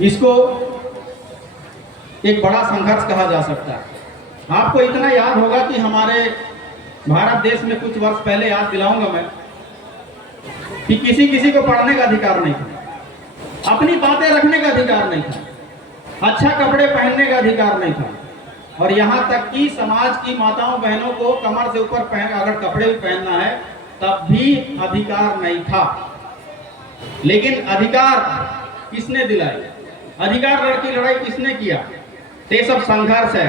इसको एक बड़ा संघर्ष कहा जा सकता है। आपको इतना याद होगा कि हमारे भारत देश में कुछ वर्ष पहले, याद दिलाऊंगा मैं, कि किसी किसी को पढ़ने का अधिकार नहीं था, अपनी बातें रखने का अधिकार नहीं था, अच्छा कपड़े पहनने का अधिकार नहीं था, और यहाँ तक कि समाज की माताओं बहनों को कमर से ऊपर अगर कपड़े भी पहनना है तब भी अधिकार नहीं था। लेकिन अधिकार किसने दिलाए, अधिकार की लड़ाई किसने किया? ये सब संघर्ष है,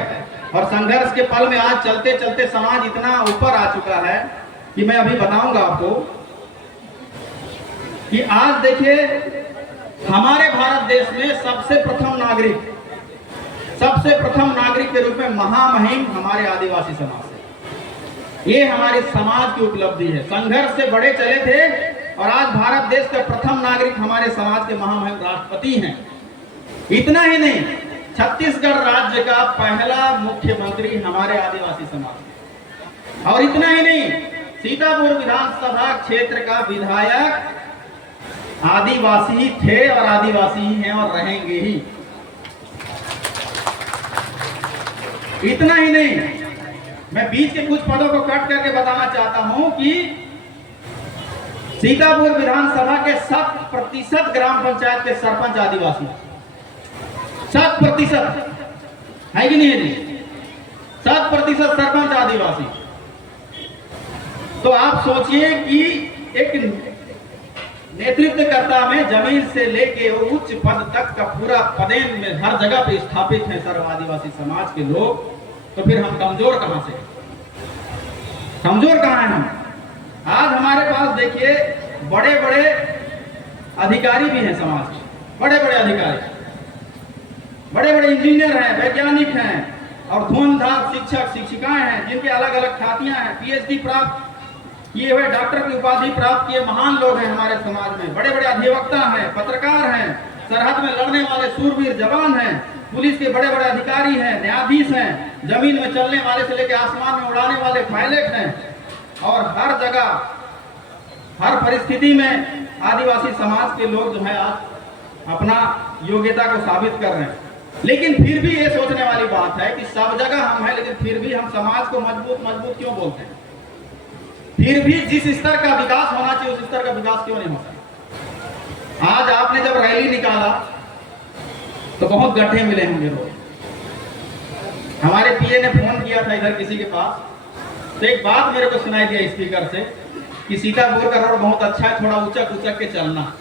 और संघर्ष के पल में आज चलते चलते समाज इतना ऊपर आ चुका है कि मैं अभी बताऊंगा आपको कि आज देखिए हमारे भारत देश में सबसे प्रथम नागरिक के रूप में महामहिम हमारे आदिवासी समाज है। ये हमारे समाज की उपलब्धि है। संघर्ष से बड़े चले थे और आज भारत देश का प्रथम नागरिक हमारे समाज के महामहिम राष्ट्रपति हैं। इतना ही नहीं, छत्तीसगढ़ राज्य का पहला मुख्यमंत्री हमारे आदिवासी समाज, और इतना ही नहीं, सीतापुर विधानसभा क्षेत्र का विधायक आदिवासी ही थे और आदिवासी ही हैं और रहेंगे ही। इतना ही नहीं, मैं बीच के कुछ पदों को कट करके बताना चाहता हूं कि सीतापुर विधानसभा के 7% ग्राम पंचायत के सरपंच आदिवासी, 7% है कि नहीं है जी? 7% सरपंच आदिवासी। तो आप सोचिए कि एक नेतृत्वकर्ता में जमीन से लेके उच्च पद तक का पूरा पदेन में हर जगह पे स्थापित है सर्व आदिवासी समाज के लोग, तो फिर हम कमजोर कहां से, कमजोर कहां हैं हम? आज हमारे पास देखिए बड़े बड़े अधिकारी भी हैं समाज के, बड़े बड़े अधिकारी, बड़े बड़े इंजीनियर हैं, वैज्ञानिक हैं और धुरंधर शिक्षक शिक्षिकाएं हैं जिनके अलग अलग ख्यातियां हैं, पीएचडी प्राप्त किए हुए, डॉक्टर की उपाधि प्राप्त किए महान लोग हैं हमारे समाज में। बड़े बड़े अधिवक्ता हैं, पत्रकार हैं, सरहद में लड़ने वाले सूरवीर जवान हैं, पुलिस के बड़े बड़े अधिकारी हैं, न्यायाधीश हैं, जमीन में चलने वाले से लेकर आसमान में उड़ाने वाले पायलट हैं, और हर जगह हर परिस्थिति में आदिवासी समाज के लोग जो है आज अपना योग्यता को साबित कर रहे हैं। लेकिन फिर भी ये सोचने वाली बात है कि सब जगह हम हैं, लेकिन फिर भी हम समाज को मजबूत क्यों बोलते हैं? फिर भी जिस स्तर का विकास होना चाहिए उस स्तर का विकास क्यों नहीं होता? आज आपने जब रैली निकाला तो बहुत गड्ढे मिले होंगे रोड। हमारे पीए ने फोन किया था इधर किसी के पास, तो एक बात मेरे को सुनाई दिया स्पीकर से कि सीतापुर का रोड बहुत अच्छा है, थोड़ा ऊंचक के चलना।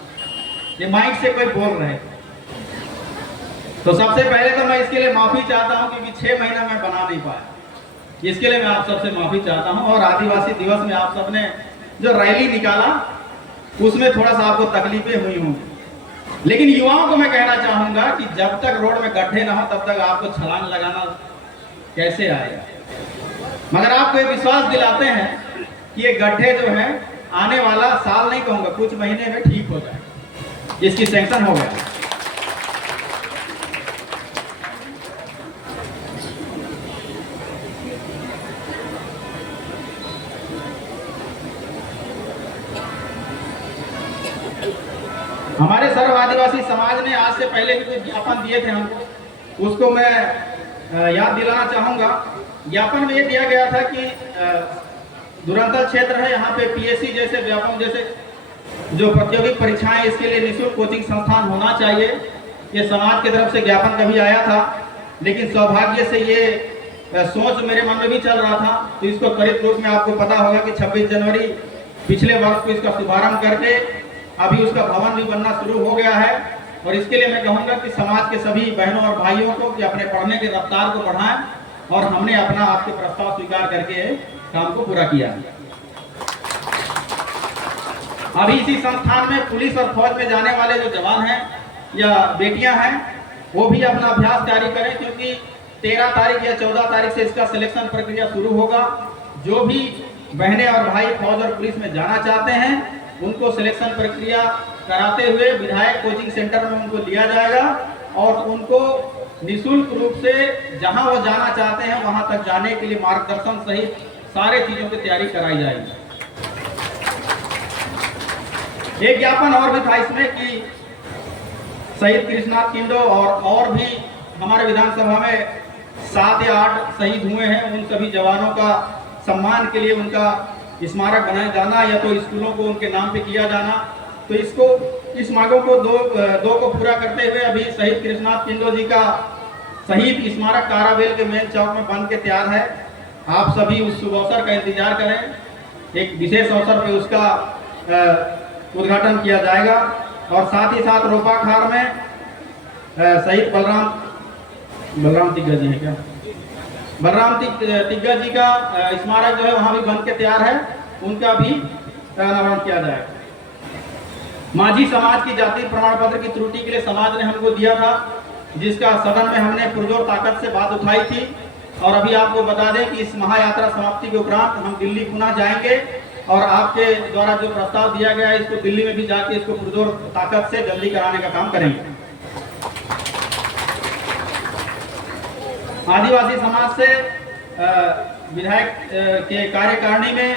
ये माइक से कोई बोल रहे थे। तो सबसे पहले तो मैं इसके लिए माफी चाहता हूं क्योंकि 6 महीना मैं बना नहीं पाया, इसके लिए मैं आप सबसे माफी चाहता हूं। और आदिवासी दिवस में आप सबने जो रैली निकाला उसमें थोड़ा सा आपको तकलीफें हुई होंगी, लेकिन युवाओं को मैं कहना चाहूंगा कि जब तक रोड में गड्ढे ना हो तब तक आपको छलांग लगाना कैसे आएगा? मगर आपको ये विश्वास दिलाते हैं कि ये गड्ढे जो है आने वाला साल नहीं कहूंगा, कुछ महीने में ठीक हो जाए, इसकी सैंक्शन हो गया। हमारे सर्व आदिवासी समाज ने आज से पहले भी कुछ ज्ञापन दिए थे हमको, उसको मैं याद दिलाना चाहूंगा। ज्ञापन में ये दिया गया था कि दुरंतर क्षेत्र है, यहाँ पे पीएससी जैसे व्यापम जैसे जो प्रतियोगिक परीक्षाएं, इसके लिए निःशुल्क कोचिंग संस्थान होना चाहिए। ये समाज की तरफ से ज्ञापन कभी आया था, लेकिन सौभाग्य से ये सोच मेरे मन में भी चल रहा था, तो इसको त्वरित रूप में आपको पता होगा कि 26 जनवरी पिछले वर्ष को इसका शुभारंभ करके अभी उसका भवन भी बनना शुरू हो गया है। और इसके लिए मैं कहूंगा कि समाज के सभी बहनों और भाइयों को कि अपने पढ़ने के रफ्तार को बढ़ाएं, और हमने अपना आपके प्रस्ताव स्वीकार करके काम को पूरा किया। अभी इसी संस्थान में पुलिस और फौज में जाने वाले जो जवान हैं या बेटियां हैं वो भी अपना अभ्यास जारी करें, क्योंकि 13 तारीख या 14 तारीख से इसका सिलेक्शन प्रक्रिया शुरू होगा। जो भी बहनें और भाई फौज और पुलिस में जाना चाहते हैं उनको सिलेक्शन प्रक्रिया कराते हुए विधायक कोचिंग सेंटर में उनको लिया जाएगा, और उनको निःशुल्क रूप से जहां वो जाना चाहते हैं वहां तक जाने के लिए मार्गदर्शन सहित सारे चीजों की तैयारी कराई जाएगी। एक ज्ञापन और भी था इसमें कि शहीद कृष्णनाथ किंडो और भी हमारे विधानसभा में 7 या 8 शहीद हुए हैं, उन सभी जवानों का सम्मान के लिए उनका स्मारक बनाया जाना या तो स्कूलों को उनके नाम पे किया जाना। तो इस मांगों को दो को पूरा करते हुए अभी शहीद कृष्णनाथ किंडो जी का शहीद स्मारक काराबेल के मेन चौक में बन के तैयार है। आप सभी उस शुभ अवसर का इंतजार करें। एक विशेष अवसर पे उसका उद्घाटन किया जाएगा और साथ ही साथ रोपाखार में शहीद बलराम तिग्गा जी है क्या, बलराम तिग्गा जी का स्मारक जो है वहां भी बन के तैयार है, उनका भी अनावरण किया जाएगा। माझी समाज की जाति प्रमाण पत्र की त्रुटि के लिए समाज ने हमको दिया था, जिसका सदन में हमने पुरजोर ताकत से बात उठाई थी। और अभी आपको बता दें कि इस महायात्रा समाप्ति के उपरांत हम दिल्ली पुनः जाएंगे और आपके द्वारा जो प्रस्ताव दिया गया है इसको दिल्ली में भी जाके इसको पुरजोर ताकत से जल्दी कराने का काम करेंगे। आदिवासी समाज से विधायक के कार्यकारिणी में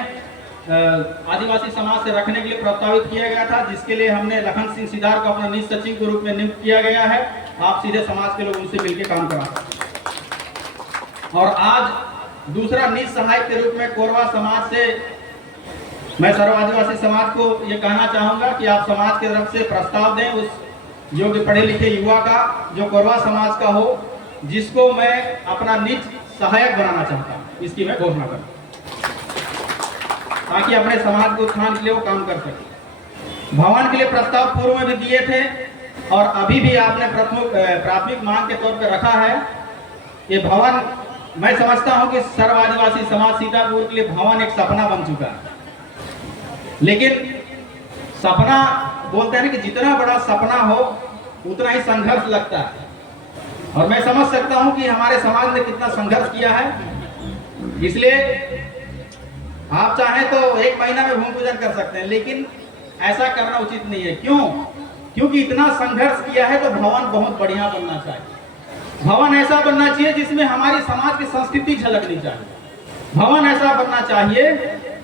आदिवासी समाज से रखने के लिए प्रस्तावित किया गया था, जिसके लिए हमने लखन सिंह सिदार को अपना निज सचिव के रूप में नियुक्त किया गया है। आप सीधे समाज के लोग उनसे मिलकर काम करा सकते। और आज दूसरा निज सहायक के रूप में कोरवा समाज से मैं सर्व आदिवासी समाज को ये कहना चाहूंगा कि आप समाज की तरफ से प्रस्ताव दें उस योग्य पढ़े लिखे युवा का जो कोरवा समाज का हो, जिसको मैं अपना निज सहायक बनाना चाहता हूँ। इसकी मैं घोषणा करूँ ताकि अपने समाज के उत्थान के लिए वो काम कर सके। भवन के लिए प्रस्ताव पूर्व में भी दिए थे और अभी भी आपने प्राथमिक मांग के तौर पर रखा है। ये भवन मैं समझता हूं कि सर्व आदिवासी समाज सीतापुर के लिए भवन एक सपना बन चुका है, लेकिन सपना बोलते हैं ना कि जितना बड़ा सपना हो उतना ही संघर्ष लगता है। और मैं समझ सकता हूं कि हमारे समाज ने कितना संघर्ष किया है, इसलिए आप चाहें तो 1 महीना में भूमि पूजन कर सकते हैं, लेकिन ऐसा करना उचित नहीं है। क्यों? क्योंकि इतना संघर्ष किया है तो भवन बहुत बढ़िया बनना चाहिए। भवन ऐसा बनना चाहिए जिसमें हमारी समाज की संस्कृति झलकनी चाहिए। भवन ऐसा बनना चाहिए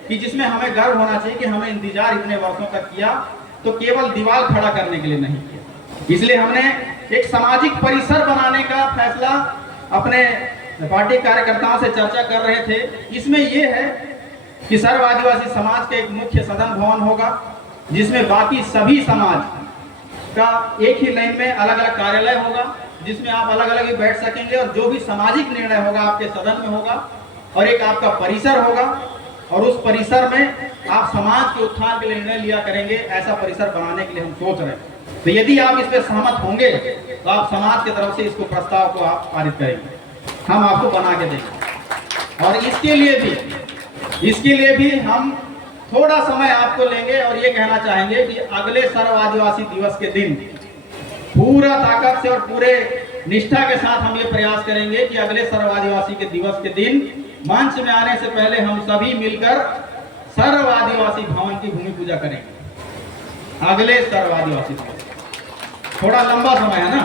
कि जिसमें हमें गर्व होना चाहिए कि हमें इंतजार इतने वर्षों तक किया, तो केवल दीवार खड़ा करने के लिए नहीं किया। इसलिए हमने एक सामाजिक परिसर बनाने का फैसला अपने पार्टी कार्यकर्ताओं से चर्चा कर रहे थे। इसमें यह है कि सर्व आदिवासी समाज का एक मुख्य सदन भवन होगा, जिसमें बाकी सभी समाज का एक ही लाइन में अलग अलग कार्यालय होगा, जिसमें आप अलग अलग ही बैठ सकेंगे और जो भी सामाजिक निर्णय होगा आपके सदन में होगा। और एक आपका परिसर होगा और उस परिसर में आप समाज के उत्थान के लिए निर्णय लिया करेंगे। ऐसा परिसर बनाने के लिए हम सोच रहे हैं। तो यदि आप इस पर सहमत होंगे तो आप समाज की तरफ से इसको प्रस्ताव को आप पारित करेंगे, हम आपको बना के देंगे। और इसके लिए भी हम थोड़ा समय आपको लेंगे और ये कहना चाहेंगे कि अगले सर्व आदिवासी दिवस के दिन पूरा ताकत से और पूरे निष्ठा के साथ हम ये प्रयास करेंगे कि अगले सर्व आदिवासी के दिवस के दिन मंच में आने से पहले हम सभी मिलकर सर्व आदिवासी भवन की भूमि पूजा करेंगे। अगले सर्व आदिवासी दिवस थोड़ा लंबा समय है ना,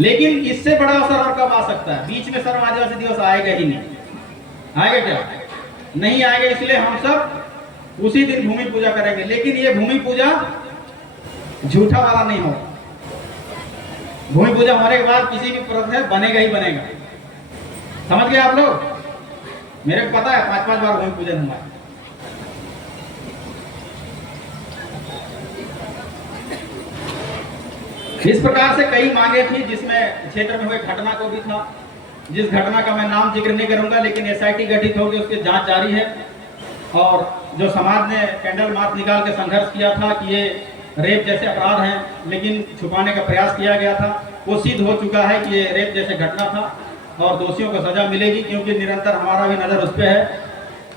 लेकिन इससे बड़ा अवसर और कब आ सकता है? बीच में सर्व आदिवासी दिवस आएगा ही नहीं। आएगा क्या? नहीं आएगा। इसलिए हम सब उसी दिन भूमि पूजा करेंगे, लेकिन ये भूमि पूजा झूठा वाला नहीं होगा। भूमि पूजा होने के बाद किसी भी प्रोसेस बनेगा ही बनेगा। समझ गए आप लोग? मेरे को पता है 5-5 बार भूमि पूजन हुआ। इस प्रकार से कई मांगे थी, जिसमें क्षेत्र में हुए घटना को भी था, जिस घटना का मैं नाम जिक्र नहीं करूंगा, लेकिन एसआईटी गठित होकर उसकी जांच जारी है। और जो समाज ने कैंडल मार्च निकाल के संघर्ष किया था कि ये रेप जैसे अपराध हैं, लेकिन छुपाने का प्रयास किया गया था, वो सिद्ध हो चुका है कि ये रेप जैसे घटना था और दोषियों को सजा मिलेगी, क्योंकि निरंतर हमारा भी नज़र उस पर है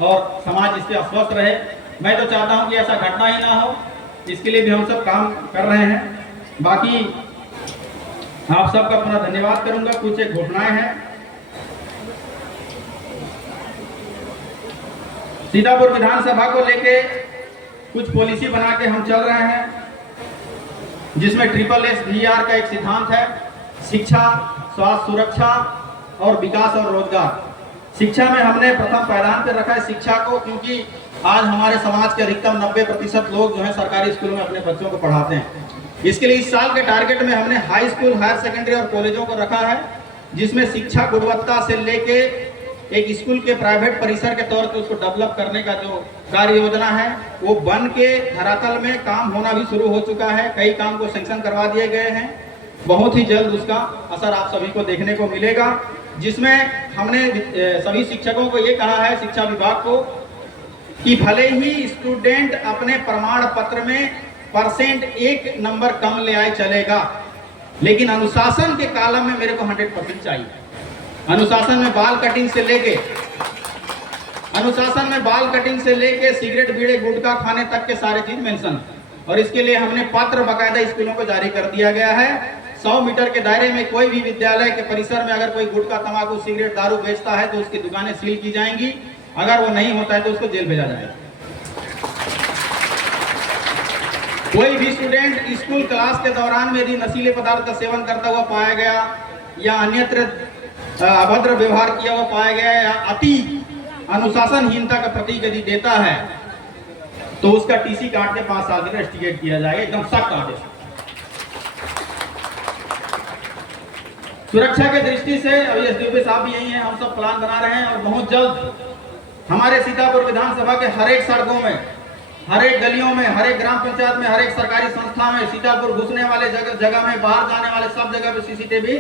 और समाज इस पर अस्वस्थ रहे। मैं तो चाहता हूं कि ऐसा घटना ही ना हो, इसके लिए भी हम सब काम कर रहे हैं। बाकी आप सबका पुनः धन्यवाद करूंगा। कुछ एक घोषणाएं हैं। सीतापुर विधानसभा को लेके कुछ पॉलिसी बना के हम चल रहे हैं, जिसमें SSSVR का एक सिद्धांत है, शिक्षा, स्वास्थ्य सुरक्षा और विकास और रोजगार। शिक्षा में हमने प्रथम पायदान पर रखा है शिक्षा को, क्योंकि आज हमारे समाज के अधिकतम 90% लोग जो है सरकारी स्कूलों में अपने बच्चों को पढ़ाते हैं। इसके लिए इस साल के टारगेट में हमने हाई स्कूल, हायर सेकेंडरी और कॉलेजों को रखा है, जिसमें शिक्षा गुणवत्ता से लेके एक स्कूल के प्राइवेट परिसर के तौर पर उसको डेवलप करने का जो कार्य योजना है वो बन के धरातल में काम होना भी शुरू हो चुका है। कई काम को सैंक्शन करवा दिए गए हैं। बहुत ही जल्द उसका असर आप सभी को देखने को मिलेगा, जिसमें हमने सभी शिक्षकों को ये कहा है, शिक्षा विभाग को, कि भले ही स्टूडेंट अपने प्रमाण पत्र में परसेंट 1 नंबर कम ले आए चलेगा, लेकिन अनुशासन के कॉलम में मेरे को 100% चाहिए। अनुशासन में बाल कटिंग से लेके सिगरेट, बीड़े, गुटखा खाने तक के सारे चीज मेंशन, और इसके लिए हमने पत्र बकायदा स्कूलों को जारी कर दिया गया है। 100 मीटर के दायरे में कोई भी विद्यालय के परिसर में अगर कोई गुटखा, तंबाकू, सिगरेट, दारू बेचता है तो उसकी दुकानें सील की जाएंगी। अगर वो नहीं होता है तो उसको जेल भेजा जाएगा। कोई भी स्टूडेंट स्कूल क्लास के दौरान में यदि नशीले पदार्थ का सेवन करता हुआ पाया गया या अन्यत्र अभद्र व्यवहार किया हुआ पाया गया या अति अनुशासनहीनता का प्रतीक यदि देता है तो उसका टीसी काट के 5 साल का इंस्टिगेट किया जाएगा, एकदम सख्त आदेश। सुरक्षा के दृष्टि से अभी एसडीओपी साहब भी यही हैं, हम सब प्लान बना रहे हैं और बहुत जल्द हमारे सीतापुर विधानसभा के हर एक सड़कों में, हर एक गलियों में, हर एक ग्राम पंचायत में, हर एक सरकारी संस्था में, सीतापुर घुसने वाले जगह में, बाहर जाने वाले सब जगह पे सीसीटीवी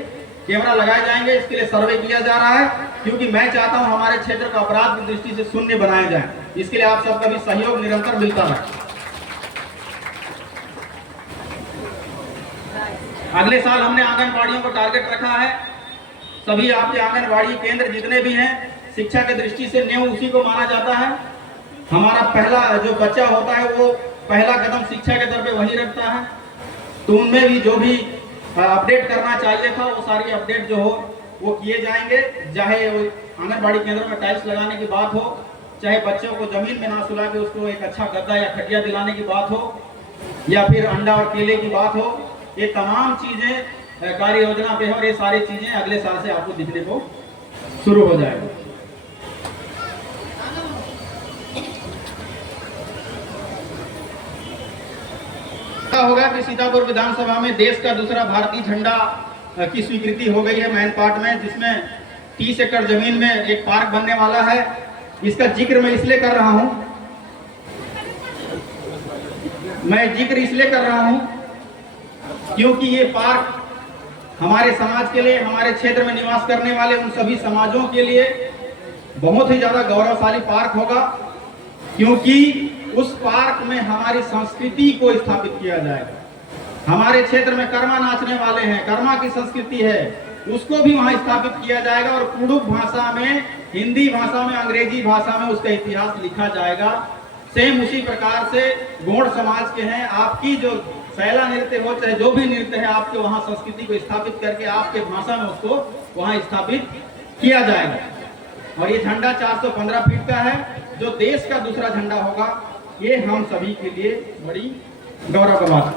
कैमरा लगाए जाएंगे। इसके लिए सर्वे किया जा रहा है, क्योंकि मैं चाहता हूं हमारे क्षेत्र को अपराध की दृष्टि से शून्य बनाया जाए। इसके लिए आप सबका भी सहयोग निरंतर मिलता रहे। अगले साल हमने आंगनबाड़ियों को टारगेट रखा है। सभी आपके आंगनबाड़ी केंद्र जितने भी हैं, शिक्षा के दृष्टि से न्यू उसी को माना जाता है। हमारा पहला जो बच्चा होता है वो पहला कदम शिक्षा के दर पे वही रखता है। तो उनमें भी जो भी अपडेट करना चाहिए था वो सारी अपडेट जो हो वो किए जाएंगे। चाहे वो आंगनबाड़ी केंद्रों में टाइल्स लगाने की बात हो, चाहे बच्चों को जमीन में ना सुला के उसको एक अच्छा गद्दा या खटिया दिलाने की बात हो, या फिर अंडा और केले की बात हो, ये तमाम चीजें कार्य योजना पे है और ये सारी चीजें अगले साल से आपको दिखने को शुरू हो जाएगी। होगा कि सीतापुर विधानसभा में देश का दूसरा भारतीय झंडा की स्वीकृति हो गई है मैन पार्ट में, जिसमें 30 एकड़ जमीन में एक पार्क बनने वाला है। इसका जिक्र मैं इसलिए कर रहा हूं क्योंकि ये पार्क हमारे समाज के लिए, हमारे क्षेत्र में निवास करने वाले उन सभी समाजों के लिए बहुत ही ज्यादा गौरवशाली पार्क होगा, क्योंकि उस पार्क में हमारी संस्कृति को स्थापित किया जाएगा। हमारे क्षेत्र में कर्मा नाचने वाले हैं, कर्मा की संस्कृति है, उसको भी वहां स्थापित किया जाएगा और कुडुख भाषा में, हिंदी भाषा में, अंग्रेजी भाषा में उसका इतिहास लिखा जाएगा। सेम उसी प्रकार से गौड़ समाज के हैं, आपकी जो सैला नृत्य हो चाहे जो भी नृत्य है, आपके वहां संस्कृति को स्थापित करके आपके भाषा में उसको वहां स्थापित किया जाएगा। और ये झंडा 415 फीट का है, जो देश का दूसरा झंडा होगा। ये हम सभी के लिए बड़ी गौरव का बात है।